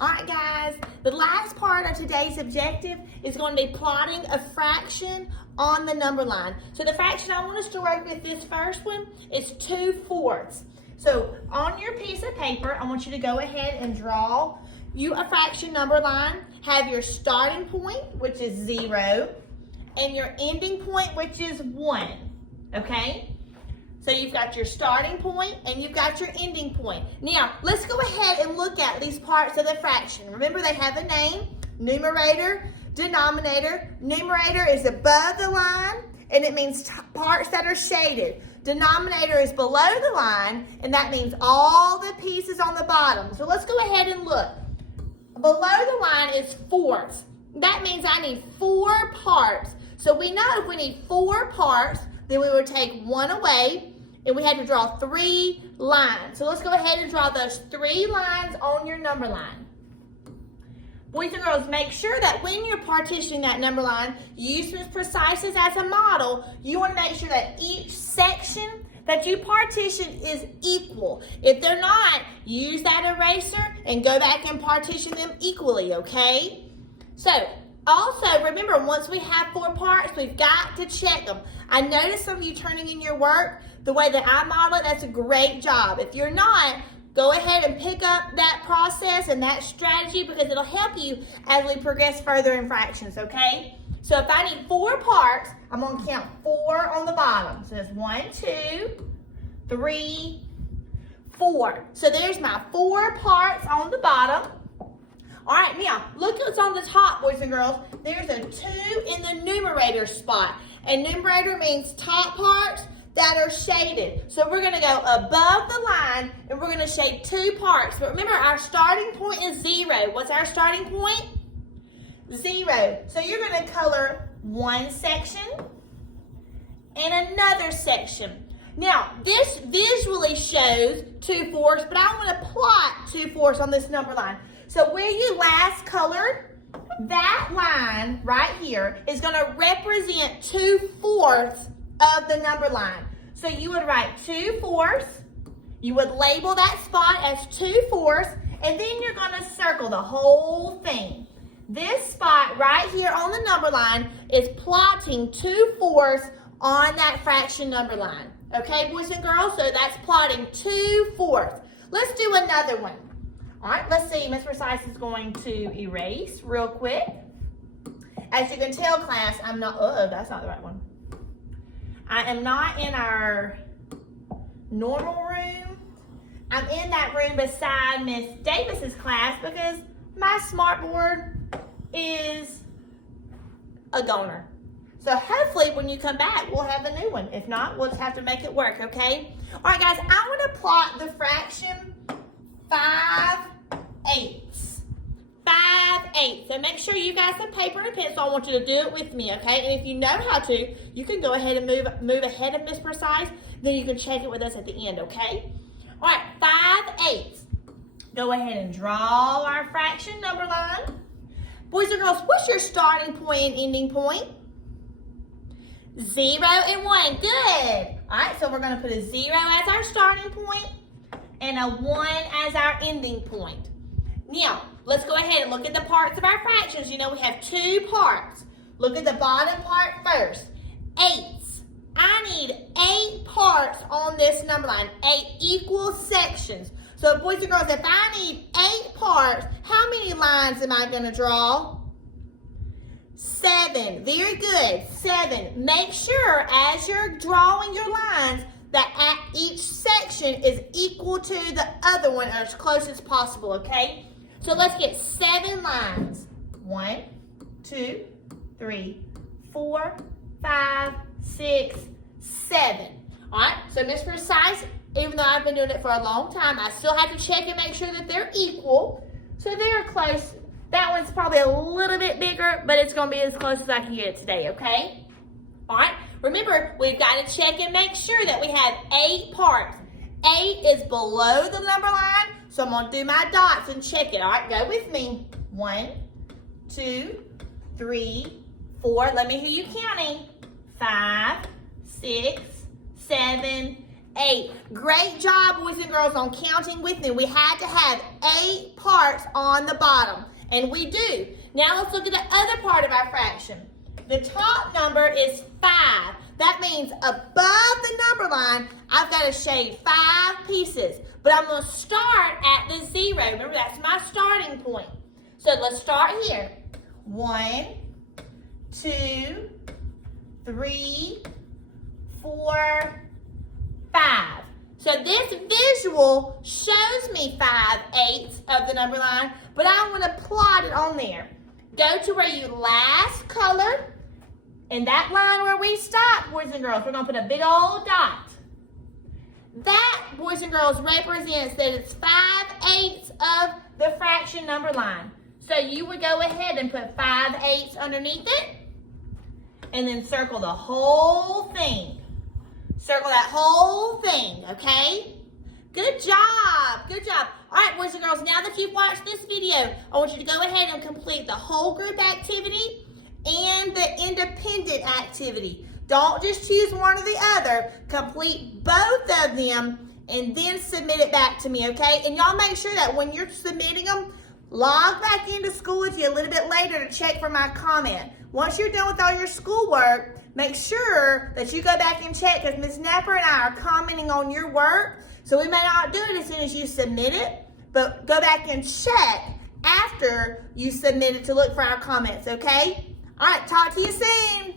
All right, guys, the last part of today's objective is going to be plotting a fraction on the number line. So the fraction I want us to work with, this first one, is 2/4. So on your piece of paper, I want you to go ahead and draw you a fraction number line. Have your starting point, which is 0, and your ending point, which is 1, okay? So you've got your starting point and you've got your ending point. Now, let's go ahead and look at these parts of the fraction. Remember, they have a name, numerator, denominator. Numerator is above the line, and it means parts that are shaded. Denominator is below the line, and that means all the pieces on the bottom. So let's go ahead and look. Below the line is fourths. That means I need 4 parts. So we know if we need 4 parts, then we would take 1 away, and we had to draw 3 lines. So let's go ahead and draw those 3 lines on your number line. Boys and girls, make sure that when you're partitioning that number line, use Ms. Precise's as a model. You want to make sure that each section that you partition is equal. If they're not, use that eraser and go back and partition them equally, okay? So, also, remember, once we have 4 parts, we've got to check them. I noticed some of you turning in your work the way that I model it. That's a great job. If you're not, go ahead and pick up that process and that strategy because it'll help you as we progress further in fractions, okay? So if I need 4 parts, I'm going to count 4 on the bottom. So there's 1, 2, 3, 4. So there's my 4 parts on the bottom. All right, now, look what's on the top, boys and girls. There's a 2 in the numerator spot. And numerator means top parts that are shaded. So we're going to go above the line, and we're going to shade 2 parts. But remember, our starting point is 0. What's our starting point? 0. So you're going to color one section and another section. Now, this visually shows 2/4, but I want to plot 2/4 on this number line. So where you last colored, that line right here is going to represent 2/4 of the number line. So you would write 2/4, you would label that spot as 2/4, and then you're going to circle the whole thing. This spot right here on the number line is plotting 2/4 on that fraction number line. Okay, boys and girls, so that's plotting 2/4. Let's do another one. All right, let's see. Ms. Precise is going to erase real quick. As you can tell, class, I'm not, that's not the right one. I am not in our normal room. I'm in that room beside Miss Davis's class because my smartboard is a goner. So hopefully when you come back, we'll have a new one. If not, we'll just have to make it work, okay? All right, guys, I want to plot the fraction 5/8. 5/8. So make sure you got some paper and pencil. I want you to do it with me, okay? And if you know how to, you can go ahead and move ahead of Miss Precise. Then you can check it with us at the end, okay? All right, 5/8. Go ahead and draw our fraction number line. Boys and girls, what's your starting point and ending point? 0 and 1. Good. All right, so we're going to put a 0 as our starting point and a 1 as our ending point. Now, let's go ahead and look at the parts of our fractions. You know, we have 2 parts. Look at the bottom part first. 8s. I need 8 parts on this number line, 8 equal sections. So, boys and girls, if I need 8 parts, how many lines am I going to draw? 7. Very good. 7. Make sure as you're drawing your lines that each section is equal to the other one or as close as possible, okay? So let's get 7 lines. 1, 2, 3, 4, 5, 6, 7. All right, so Ms. Precise, even though I've been doing it for a long time, I still have to check and make sure that they're equal. So they're close. That one's probably a little bit bigger, but it's going to be as close as I can get it today, okay? All right, remember, we've got to check and make sure that we have 8 parts. 8 is below the number line, so I'm going to do my dots and check it. All right, go with me. 1, 2, 3, 4. Let me hear you counting. 5, 6, 7, 8. Great job, boys and girls, on counting with me. We had to have 8 parts on the bottom. And we do. Now let's look at the other part of our fraction. The top number is 5. That means above the number line, I've got to shade 5 pieces. But I'm going to start at the 0. Remember, that's my starting point. So let's start here. 1, 2, 3, 4, 5. So this visual shows me 5/8 of the number line, but I want to plot it on there. Go to where you last colored, and that line where we stop, boys and girls, we're going to put a big old dot. That, boys and girls, represents that it's 5/8 of the fraction number line. So you would go ahead and put 5/8 underneath it, and then circle the whole thing. Circle that whole thing, okay? Good job, good job. All right, boys and girls, now that you've watched this video, I want you to go ahead and complete the whole group activity and the independent activity. Don't just choose one or the other. Complete both of them and then submit it back to me, okay? And y'all make sure that when you're submitting them, log back into Schoology a little bit later to check for my comment. Once you're done with all your schoolwork, make sure that you go back and check because Ms. Napper and I are commenting on your work. So we may not do it as soon as you submit it, but go back and check after you submit it to look for our comments, okay? All right, talk to you soon.